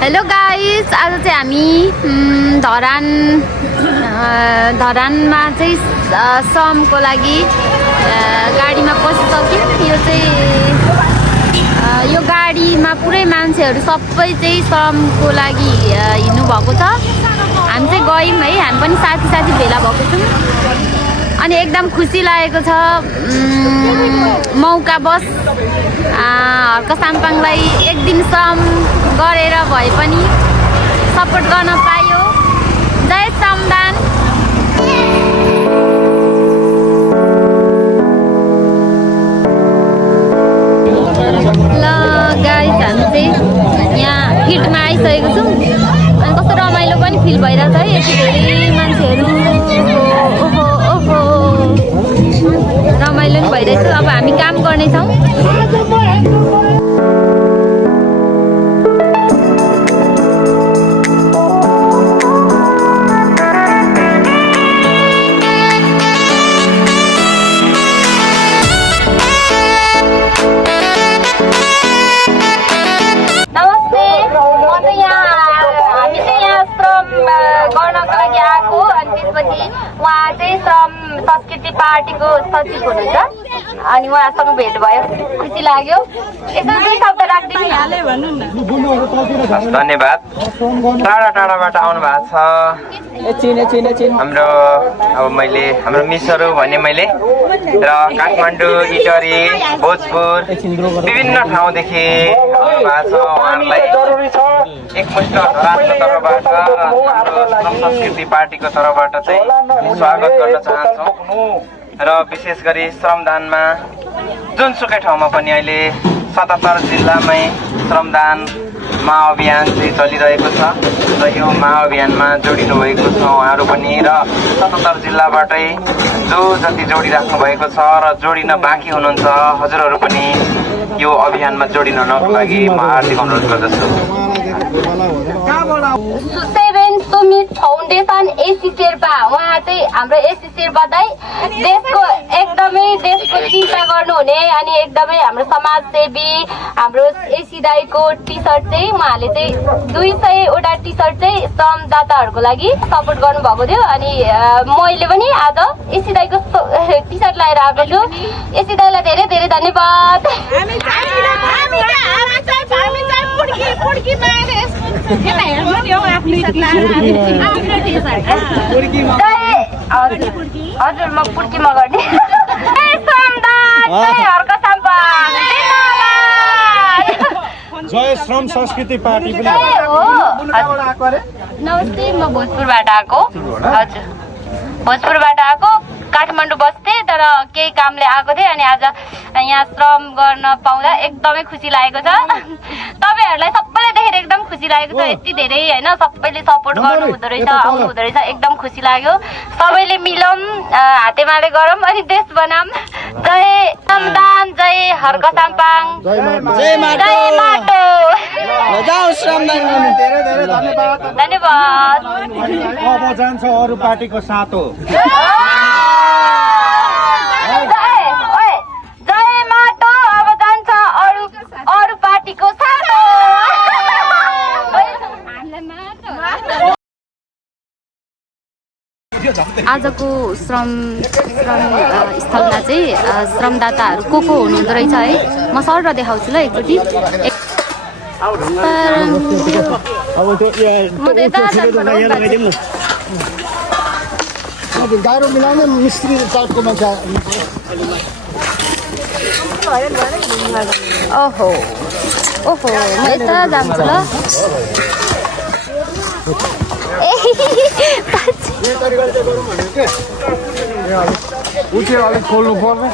Hello guys, आज चाहिँ हामी धरानमा चाहिँ श्रमको लागि गाडीमा पसिसक्यौँ। यो गाडीमा पुरै मान्छेहरू सबै चाहिँ श्रमको लागि हिँड्नु भएको छ। हामी चाहिँ गयौँ है, हामी पनि साथी भेला भएको छौँ अनि एकदम खुसी लागेको छ। मौका बस हर्क साम्पाङलाई एक दिन श्रम गरेर भए पनि सपोर्ट गर्न पायो। जय श्रमदान। ल गाइस, हामी चाहिँ यहाँ फिल्डमा आइसकेको छौँ अनि कस्तो रमाइलो पनि फिल भइरहेछ है। यति धेरै मान्छेहरू रमाइलो पनि भइरहेछ। अब हामी काम गर्नेछौँ। उहाँ चाहिँ श्रम संस्कृति पार्टीको सचिव हुनुहुन्छ अनि उहाँसँग भेट भयो, खुसी लाग्यो। एकदम दुई शब्द राख्दिनु हालै भन्नु न। धन्यवाद। टाढाबाट आउनु भएको छ हाम्रो हाम्रो मिसहरू भने मैले र काठमाडौँ, इटरी, भोजपुर विभिन्न ठाउँदेखि आउनु भएको छ। उहाँहरूलाई एकमुष्ट धरानको तर्फबाट श्रम संस्कृति पार्टीको तर्फबाट चाहिँ स्वागत गर्न चाहन्छौँ र विशेष गरी श्रमदानमा जुनसुकै ठाउँमा पनि अहिले 77 जिल्लामै श्रमदान महाअभियान चाहिँ चलिरहेको छ र यो महाअभियानमा जोडिनु भएको छ उहाँहरू पनि र 77 जिल्लाबाटै जो जति जोडिराख्नु भएको छ र जोडिन बाँकी हुनुहुन्छ हजुरहरू पनि यो अभियानमा जोडिनको लागि म हार्दिक अनुरोध गर्दछु। सुमित फाउन्डेसन एसी शेर्पा, उहाँ चाहिँ हाम्रो एसी शेर्पा दाइ देशको चिन्ता गर्नुहुने अनि एकदमै हाम्रो समाजसेवी। हाम्रो एसी दाइको टी सर्ट चाहिँ उहाँले चाहिँ 200 वटा टी सर्ट चाहिँ श्रमदाताहरूको लागि सपोर्ट गर्नुभएको थियो अनि मैले पनि आज एसी दाइको टी सर्ट लगाएर आएको छु। एसी दाइलाई धेरै धेरै धन्यवाद। हजुर म पुर्कीमा गर्ने। जय श्रम संस्कृति पार्टी पनि नमस्ते, म भोजपुरबाट आएको। हजुर, भोजपुरबाट आएको, काठमाडौँ बस्थे तर केही कामले आएको थिएँ अनि आज यहाँ श्रम गर्न पाउँदा एकदमै खुसी लागेको छ। तपाईँहरूलाई सबैलाई देखेर एकदम खुसी लागेको छ। यति धेरै होइन, सबैले सपोर्ट गर्नु हुँदो रहेछ, आउनु हुँदो रहेछ, एकदम खुसी लाग्यो। सबैले मिलौँ, हातेमाले गरौँ अनि देश बनाऊँ। जय श्रमदान, जय हर्क साम्पाङ, जय माटो। धन्यवाद। अब जान्छ अरू पार्टीको सातो। जय माटो, अब जान्छ अरू पार्टीको सातो। आजको श्रम स्थलमा चाहिँ श्रमदाताहरू को हुनुहुँदो रहेछ है। म सर देखाउँछु ल एकचोटि। गाह्रो मिलाउने मिस्त्री टाइपको मान्छे। ओहो म यता जान्छु ल। अलिक खोल्नु पर्ने,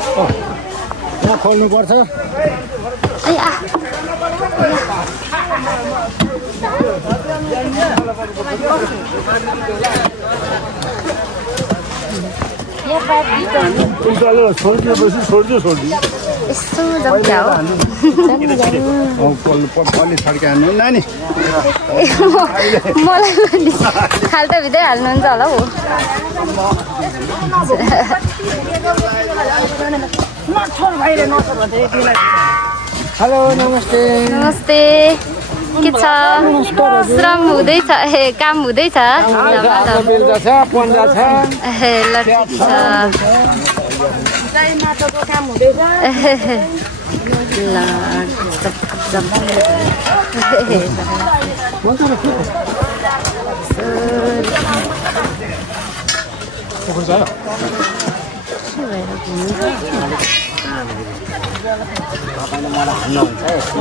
यहाँ खोल्नु पर्छ। छोडिदिएपछि छोडिदियो यसो जम्क्या हो। अलि छड्के हाल्नु नानी। मलाई खाल्टाभित्रै हाल्नुहुन्छ होला हो। हेलो, नमस्ते। नमस्ते। के छ श्रम हुँदैछ काम हुँदैछ ल ठिक छ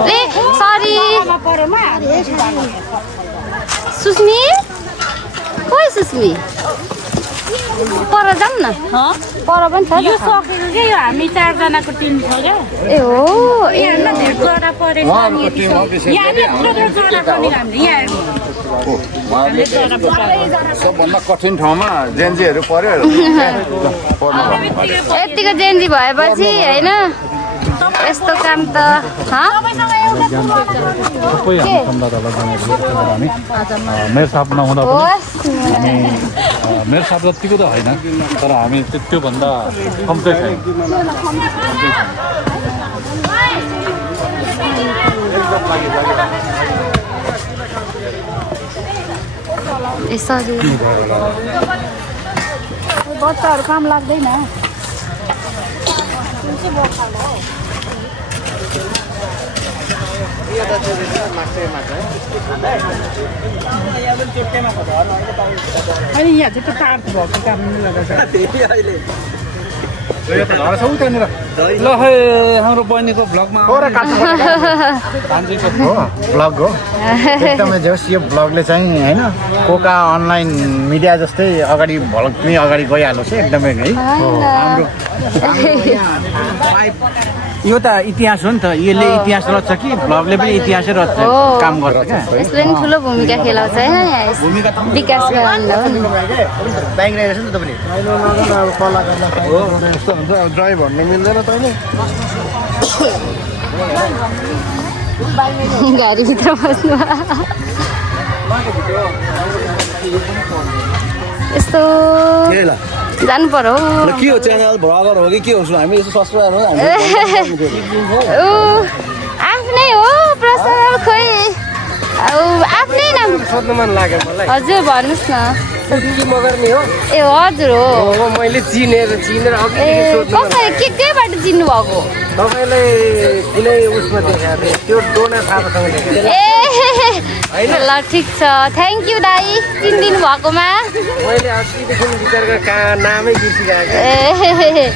ए सरी सुस्मी खोइ सुस्मी पर जाऊँ न पर पनि छ यो सकेको क्या यो हामी 4 जनाको टिम छ क्या ए हो यहाँ जरा परेछ यहाँ सबभन्दा कठिन ठाउँमा जेन्जीहरू पर्यो यतिको जेन्जी भएपछि होइन यस्तो काम त मेरो साथ नहुँदा पनि हामी मेरो साथ जतिको त होइन तर हामी त्योभन्दा कम्ती छैन यसरी बच्चाहरू काम लाग्दैन अनि यहाँ चाहिँ टाढ भएको कामले गर्दा ल है हाम्रो बहिनीको भ्लगमा ब्लग हो एकदमै जोस् यो ब्लगले चाहिँ होइन कोका अनलाइन मिडिया जस्तै अगाडि भ्लग पनि अगाडि गइहालोस् एकदमै है हाम्रो यो त इतिहास हो नि त यसले इतिहास रच्छ कि भ्लगले पनि इतिहासै रच्छ काम गर्छ क्या यसले पनि ठुलो भूमिका खेलाउँछ होइन विकास ड्राइभ भन्नु मिल्दैन तैँले गाडीभित्र बस्नु यस्तो जानु पर्यो के हो च्यानल भ्लगर हो कि के हो हामी यसो सब्सक्राइबर हो आफ्नै हो प्रसार खोइ आफ्नै नाम सोध्नु मन लाग्यो मलाई हजुर भन्नुहोस् न के मगर्ने हो ए हजुर हो मैले चिनेर ए कसरी केबाट चिन्नु भएको तपाईँले कुनै उसमा देखाएको थिएँ त्यो डोना थापासँग देखेँ ए ल ठिक छ थ्याङ्क यू दाई चिनिदिनु भएकोमा मैले अस्तिदेखि विचारको नामै बिर्सिरहेको ए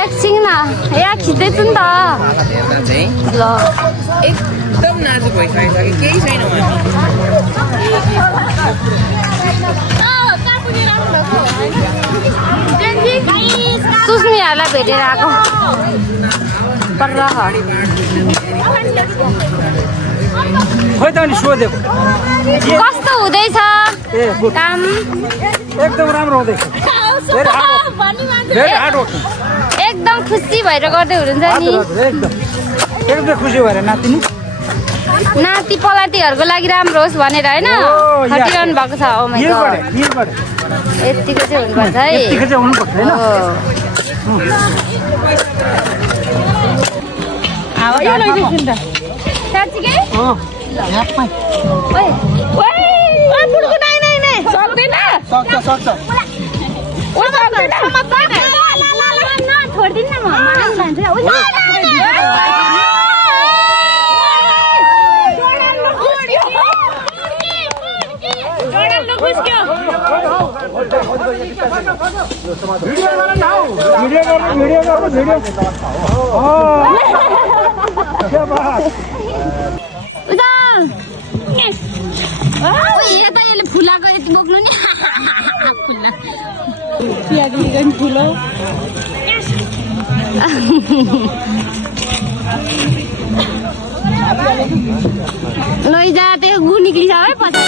एकछिन न यहाँ खिच्दैछु नि त ल एकदम नाजुक भइसकेको केही छैन सुस्मीहरूलाई भेटेर आएको खोइ त अनि सोधेको कस्तो हुँदैछ काम एकदम राम्रो हुँदैछ एकदम खुसी भएर गर्दै हुनुहुन्छ नि एकदम खुसी भएर नातिनी नाति पलातीहरूको लागि राम्रो होस् भनेर होइन खटिरहनु भएको छ ओ माइ गॉड यतिको चाहिँ हुनुपर्छ है साँच्चीकै छोडिदिनु न यता यसले फुलाको यति बोक्नु नि फुल्ला ठुलो लैजा त्यो गु निक्लिन्छ है पछि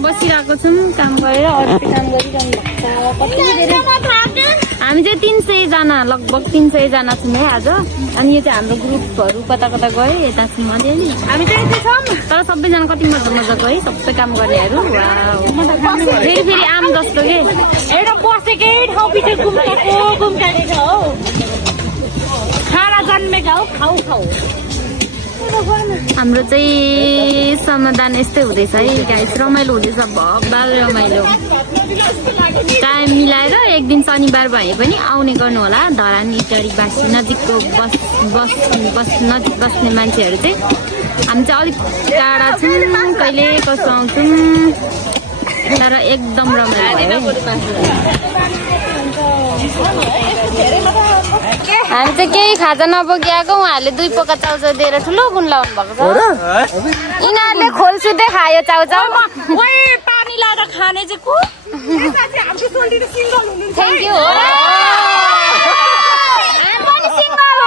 बसिरहेको छौँ काम गरेर अरू काम गरिरहनु भएको हामी चाहिँ 300 जना लगभग 300 जना छौँ है आज अनि यो चाहिँ हाम्रो ग्रुपहरू कता कता गयो यता छौँ अलिअलि हामी चाहिँ यति छौँ तर सबैजना कति मजाको है सबै काम गर्नेहरू फेरि फेरि आम जस्तो के एउटा बसेकै ठाउँ पछि घुम्काएको छ हौ खाना जन्मेका हौ खाउ खाउ हाम्रो चाहिँ समाधान यस्तै हुँदैछ है गाइस रमाइलो हुँदैछ भब्बाल रमाइलो टाइम मिलाएर एक दिन शनिबार भए पनि आउने गर्नु होला धरान इटरीवासी नजिकको नजिक बस्ने मान्छेहरू चाहिँ हामी चाहिँ अलिक टाढा छौँ कहिले कसो आउँछौँ तर एकदम रमाइलो हामी चाहिँ केही खाजा नबोकी आएको उहाँहरूले 2 पोका चाउचाउ दिएर ठुलो गुण लाउनु भएको छ यिनीहरूले खोल सुत्दै खायो चाउचाउ पानी लाएर खाने चाहिँ को थ्याङ्क यू पनि सिङ्गल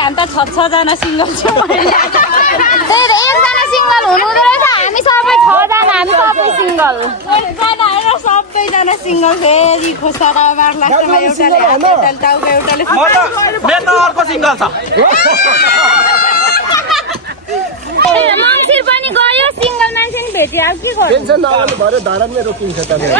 हामी त 6 जना सिङ्गल छौँ एकजना सिङ्गल हुनु रहेछ हामी सबै 6 जना हामी सबै सिङ्गल सबैजना सिङ्गल फेरि खोसारा मार लास्टमा एउटाले टाउको एउटाले अर्को सिङ्गल छ मङ्सिर पनि गयो सिङ्गल मान्छे नि भेट्यो अब के गर्नु टेन्सन नगर्नु भरे धरानमै रोकिन्छ तपाईँ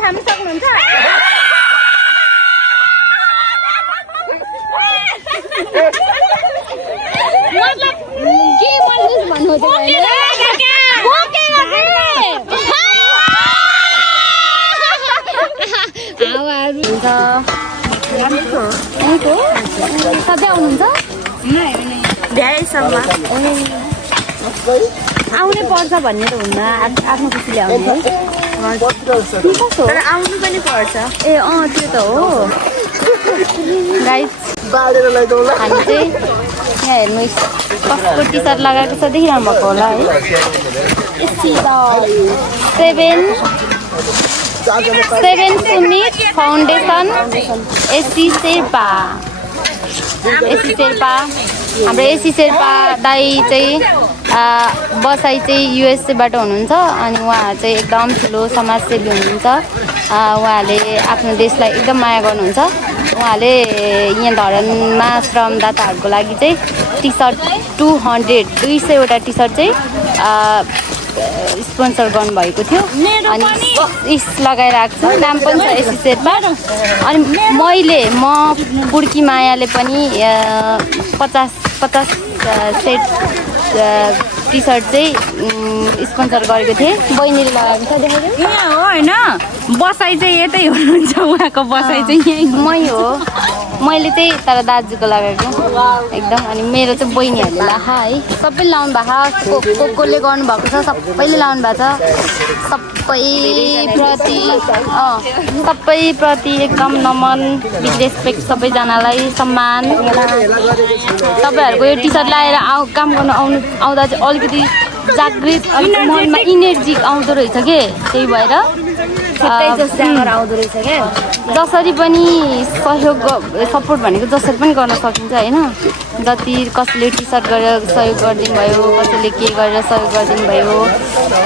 थाम्नु सक्नुहुन्छ के भन्नु सधैँ आउनुहुन्छ भ्याएसम्म आउनै पर्छ भन्ने त हुन्न आफ्नो खुसीले आउने तर आउनु पनि पर्छ ए त्यो त हो गाइस हामी चाहिँ यहाँ हेर्नुहोस् कसको टी सर्ट लगाएको छ देखिरहनु भएको होला है 7 सुमित फाउन्डेसन एसी शेर्पा हाम्रो एसी शेर्पा दाई चाहिँ बसाइ चाहिँ युएसएबाट हुनुहुन्छ अनि उहाँहरू चाहिँ एकदम ठुलो समाजसेवी हुनुहुन्छ। उहाँले आफ्नो देशलाई एकदम माया गर्नुहुन्छ। उहाँले यहाँ धरानमा श्रमदाताहरूको लागि चाहिँ टी सर्ट 200वटा टी सर्ट चाहिँ स्पोन्सर गर्नुभएको थियो अनि इस लगाइरहेको छु। नाम पनि छ एसी शेर्पा। अनि म पुड्की मायाले पनि 50 सेट टी सर्ट चाहिँ स्पोन्सर गरेको थिएँ। बहिनीले लगाएको छ देखाइदिनु। यहाँ हो होइन बसाइ चाहिँ यतै हुनुहुन्छ उहाँको बसाइ चाहिँ यहीँ मै हो। मैले चाहिँ तर दाजुको लगाएको एकदम। अनि मेरो चाहिँ बहिनीहरूले लाखा है सबैले लाउनु भएको छ। कसले गर्नुभएको छ सबैले लाउनु भएको छ। सबैप्रति एकदम नमन विथ रेस्पेक्ट सबैजनालाई सम्मान। तपाईँहरूको यो टी सर्ट लगाएर काम गर्न आउँदा चाहिँ अलिकति जागृत मनमा इनर्जी आउँदो रहेछ के त्यही भएर आउँदो रहेछ क्या। जसरी पनि सहयोग सपोर्ट भनेको जसरी पनि गर्न सकिन्छ होइन। जति कसैले टी सर्ट गरेर सहयोग गरिदिनु भयो कसैले के गरेर सहयोग गरिदिनु भयो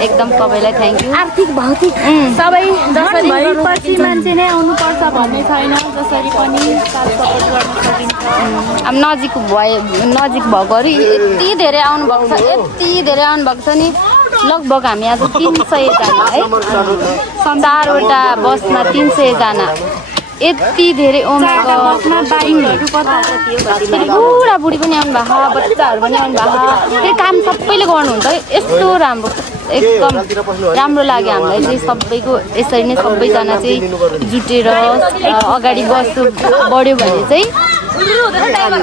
एकदम सबैलाई थ्याङ्क यू। आर्थिक भौतिक सबै जसरी पछि मान्छे नै आउनुपर्छ भन्ने छैन। जसरी पनि सपोर्ट गर्न सकिन्छ। अब नजिक भएकोहरू यति धेरै आउनुभएको छ नि लगभग हामी आज 300जना है 4वटा बसमा 300जना यति धेरै बुढाबुढी पनि आउनु भएको बच्चाहरू पनि आउनु भएको। त्यो काम सबैले गर्नुहुन्छ यस्तो राम्रो एकदम राम्रो लाग्यो हामीलाई चाहिँ सबैको। यसरी नै सबैजना चाहिँ जुटेर अगाडि बढ्यो भने चाहिँ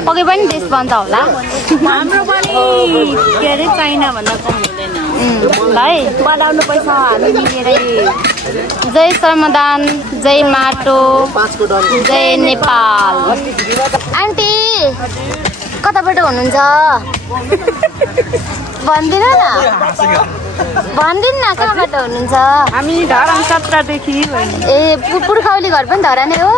पक्कै पनि देश बन्छ होला। हाम्रो पनि के अरे चाइनाभन्दा कम हुँदैन भाइ बनाउनु पैसा हामी मिलेरै। जय श्रमदान जय माटो जय नेपाल। आन्टी कताबाट हुनुहुन्छ भनिदिनु न कहाँबाट हुनुहुन्छ? हामी धरान 17 देखि ए पुर्खौली घर पनि धरान नै हो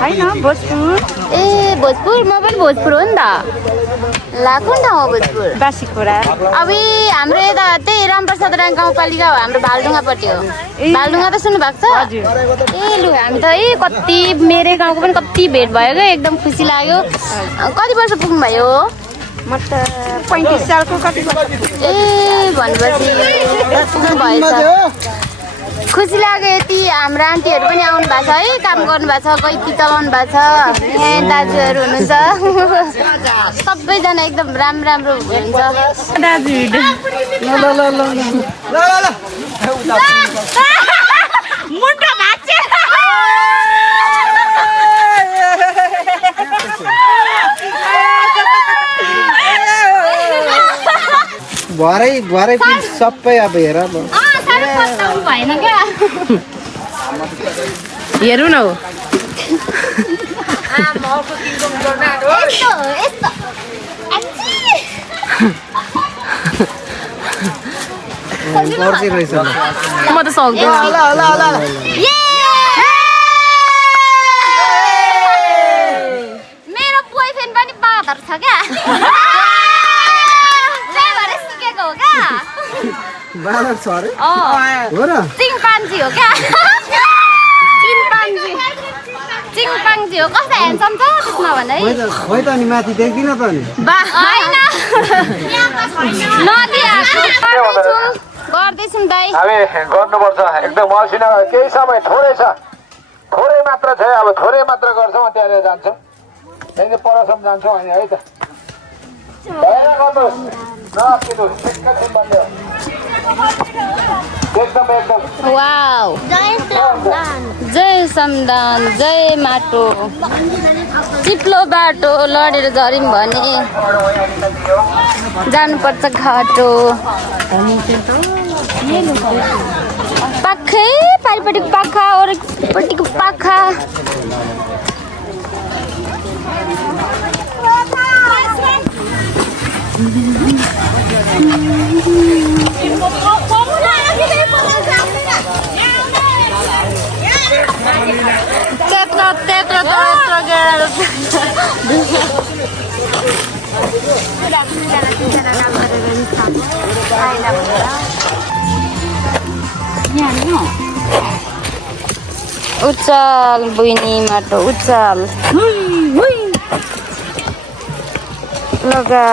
होइन भोजपुर। ए भोजपुर म पनि भोजपुर हो नि त। ला कुन ठाउँ हो भोजपुर? बासीखोरा। अब हाम्रो यता त्यही रामप्रसाद राई गाउँपालिका हो हाम्रो भालढुङ्गापट्टि हो। भालढुङ्गा त सुन्नु भएको छ? ए लु हामी त कति मेरै गाउँको पनि कति भेट भयो क्या एकदम खुसी लाग्यो। कति वर्ष पुग्नु भयो? म त 35 सालको कति ए भनेपछि पुग्नु भएछ। खुसी लाग्यो यति। हाम्रो आन्टीहरू पनि आउनु भएको छ है काम गर्नु भएको छ कैकी चलाउनु भएको छ। यहाँ दाजुहरू हुनुहुन्छ सबैजना एकदम राम्रो हुनुहुन्छ। दाजु मुन्टा भाग्छ। भरै सबै अब हेर भएन क्या हेरौँ न हो म त सक्दैन। मेरो बोयफ्रेन्ड पनि बादर छ क्या बाह्र छ अरे हो र चिङपाङ्जी हो क्या चिङपाङ्जी हो। कस्तो ह्यान्डसम छ त्यसमा भन है। खोइ त नि माथि देख्दिन त नि होइन गर्दैछौँ दाइ। हामी गर्नुपर्छ एकदम मसिना केही समय थोरै छ थोरै मात्र छ अब थोरै मात्र गर्छौँ त्यहाँनिर जान्छौँ त्यहाँदेखि परसम्म जान्छौँ हामी है त वाउ जय श्रमदान जय माटो। चिप्लो बाटो लडेर झऱ्यौँ भने जानुपर्छ घाटो। पाखै पारिपट्टिको पाखा वरिपट्टिको पाखा। त्यत्रो उचाल बुइनी माटो उचाल लगा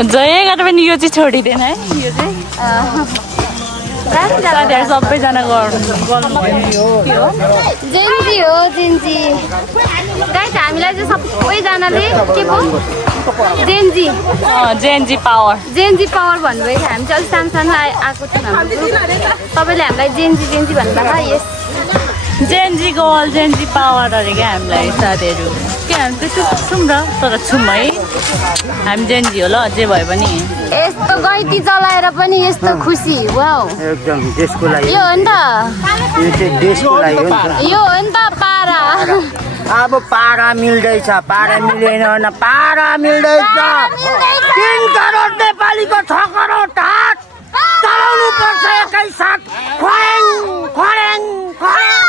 जयबाट पनि यो चाहिँ छोडिदिएन है यो चाहिँ साथीहरू सबैजना गर्नुभयो जेन्जी हो जेन्जी गाइस हामीलाई चाहिँ सबैजनाले के पो जेन्जी पावर भन्नुभएको हामी चाहिँ अलिक सानो सानो आएको थियौँ हाम्रो सबैले हामीलाई जेन्जी भन्नुभएको यस जेन्जी गर्ल जेन्जी पावर अरे क्या हामीलाई साथीहरू के हामी त्यस्तो छौँ र तर छौँ है हामी जेन्जी हो ल जे भए पनि यस्तो गैती चलाएर पनि यस्तो खुसी वाउ एकदम देशको लागि यो हो नि त यो चाहिँ देशको लागि हो नि त। यो हो नि त पारा अब पारा मिल्दैछ पारा मिलेन न पारा मिल्दैछ 3 करोड नेपालीको 6 करोड हात चलाउनु पर्छ एकैसाथ ख्वाङ ख्वाङ ख्वाङ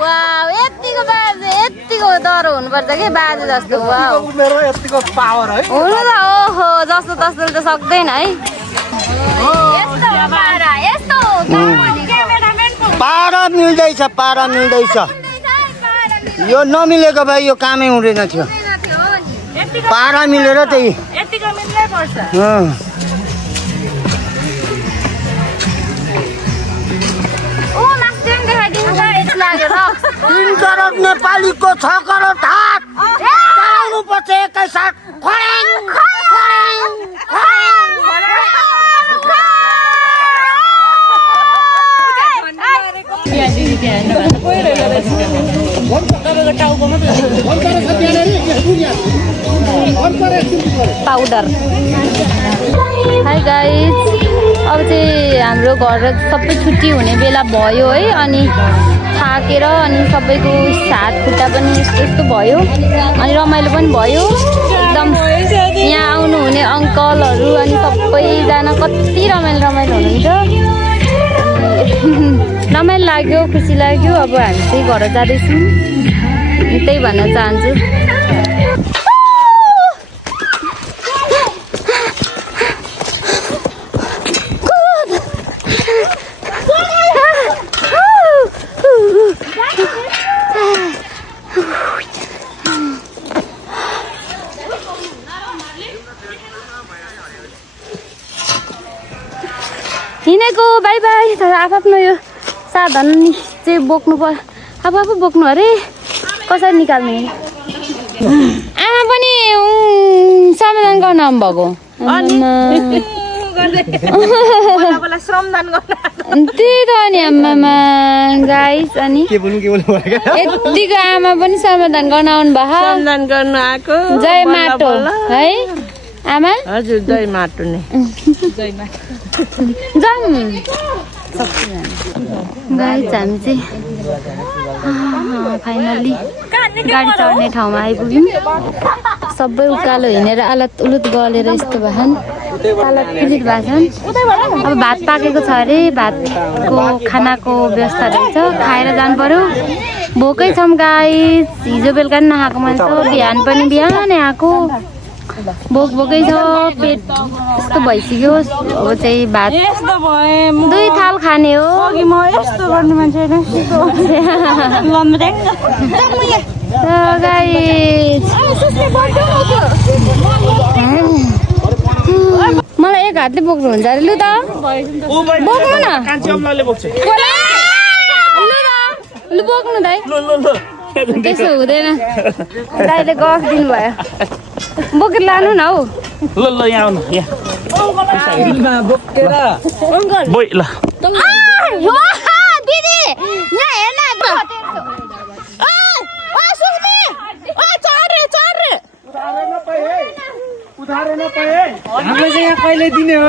वाउ यतिको बाजे यतिको डह्रो हुनुपर्छ कि बाजे जस्तो वाउ मेरो यतिको पावर है हुनु त ओहो जस्तो तस्तोले त सक्दैन है यस्तो पारा यस्तो पारा मिल्दैछ यो नमिलेको भए यो कामै हुँदैन थियो पारा मिलेर त यतिको मिल्नै पर्छ ओ मास्टर देखाइदिनु त यति लाग्यो 3 करोड नेपालीको 6 करोड हात चलाउनु पर्छ एकैसाथ ख्वाङ ख्वाङ पाउडर हाई गाइस अब चाहिँ हाम्रो घर सबै छुट्टी हुने बेला भयो है अनि थाकेर अनि सबैको हात खुट्टा पनि यस्तो भयो अनि रमाइलो पनि भयो एकदम यहाँ आउनुहुने अङ्कलहरू अनि सबैजना कति रमाइलो हुनुहुन्छ रमाइलो लाग्यो खुसी लाग्यो अब हामी चाहिँ घर जाँदैछौँ त्यही भन्न चाहन्छु हिँडेको बाई बाई तर आफ्नो यो साधन चाहिँ बोक्नु पर्यो आफू बोक्नु अरे कसरी निकाल्ने आमा पनि समाधान गर्न आउनुभएको त्यही त अनि आमामा गाइस अनि यतिको आमा पनि समाधान गर्न आउनु भएको जय माटो है आमा हजुर जय माटो नै जाम गाइस हामी चाहिँ फाइनल्ली गाडी चढ्ने ठाउँमा आइपुग्यौँ सबै उकालो हिँडेर आलत उलुत गलेर यस्तो भएछन् आलत पिलित भएछन् अब भात पाकेको छ अरे भातको खानाको व्यवस्था रहेछ खाएर जानु पर्यो भोकै छौँ गाइस हिजो बेलुका पनि नखाएको मैले त बिहान पनि बिहानै आएको भोकै छ पेट यस्तो भइसक्यो अब चाहिँ भात 2 थाल खाने हो म यस्तो गर्ने मान्छे मलाई एक हातले बोक्नुहुन्छ अरे लु त बोक्नु न लु बोक्नु दाइ त्यसो हुँदैन दाइले गफ दिनुभयो बोकेर लानु न हौ ल यहाँ आउनु यहाँ बोकेर दिदी हाम्रो चाहिँ यहाँ कहिले दिने हो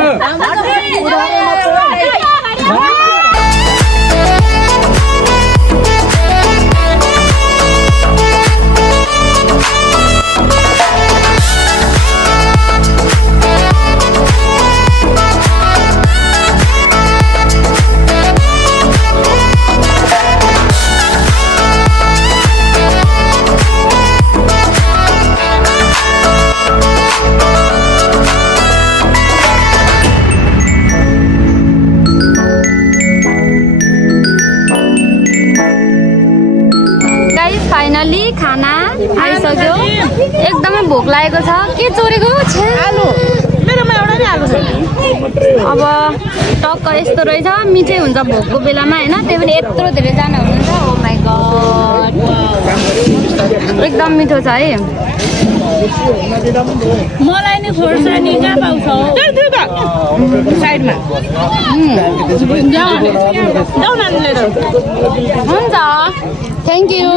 फाइनली खाना आइसक्यो एकदमै भोक लागेको छ के चोरेको आलु मेरोमा एउटा नि आलु छैन अब टक्क यस्तो रहेछ मिठै हुन्छ भोकको बेलामा हैन त्यही पनि यत्रो धेरै जना हुनुहुन्छ ओ माइ गॉड एकदम मिठो छ है मलाई नि खोर्सानी कहाँ पाउँछ साइडमा हुन्छ थ्याङ्क यू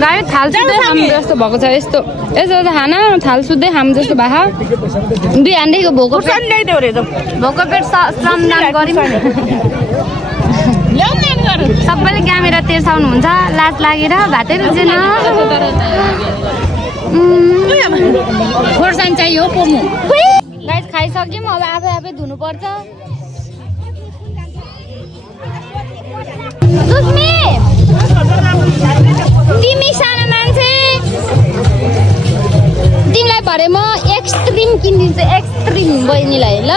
गाई थाल सुत्दै खाम जस्तो भएको छ यस्तो यस्तो खाना थाल सुत्दै खाम जस्तो भएको दुई हान्डेको भोको पेट श्रमदान गऱ्यौँ सबैले क्यामेरा तेर्साउनुहुन्छ लाज लागेर भातै रुचेन खोर्सानी चाहियो पोमु गाइस खाइसक्यौँ अब आफै आफै धुनुपर्छ सुस्मी तिमी सानो मान्छे तिमीलाई भरे म एक्सट्रिम किनिदिन्छु एक्सट्रिम बहिनीलाई ल